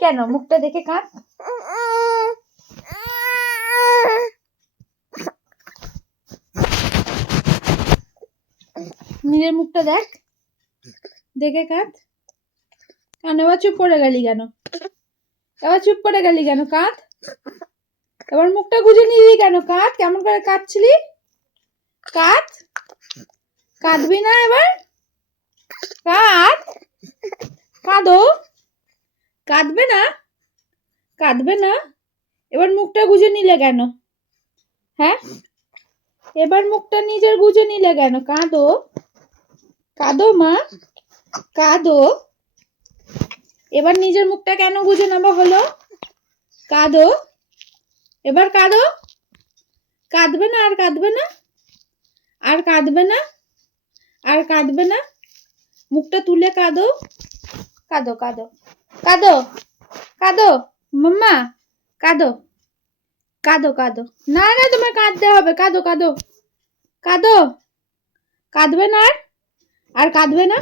কেন মুখটা দেখে কাঁদ। নিজের মুখটা দেখ, দেখে কাঁদ। কেন এবার চুপ করে গেলি কেন? এবার চুপ করে গেলি কেন? কাঁদ। এবার মুখটা গুজে নিলি কেন? কাঁদ। কেমন করে কাঁদছিলি? কাঁদ। কাঁদবি না এবার? কাঁদ। কাঁদো। কাঁদবে না? কাঁদবে না? এবার মুখটা গুজে নিলে কেন? হ্যাঁ, এবার মুখটা নিজের গুজে নিলে কেন? কাঁদো। কাঁদো মা, কাঁদো। এবার নিজের মুখটা কেন গুজে নেওয়া হলো? কাঁদো। এবার কাঁদো। কাঁদবে না? আর কাঁদবে না? আর কাঁদবে না? আর কাঁদবে না? মুখটা তুলে কাঁদো। কাঁদো কাঁদো কাঁদো কাঁদো মাম্মা, কাঁদো কাঁদো কাঁদো। না না, তোমার কাঁদতে হবে। কাঁদো কাঁদো কাঁদো। কাঁদবে না? আর কাঁদবে না?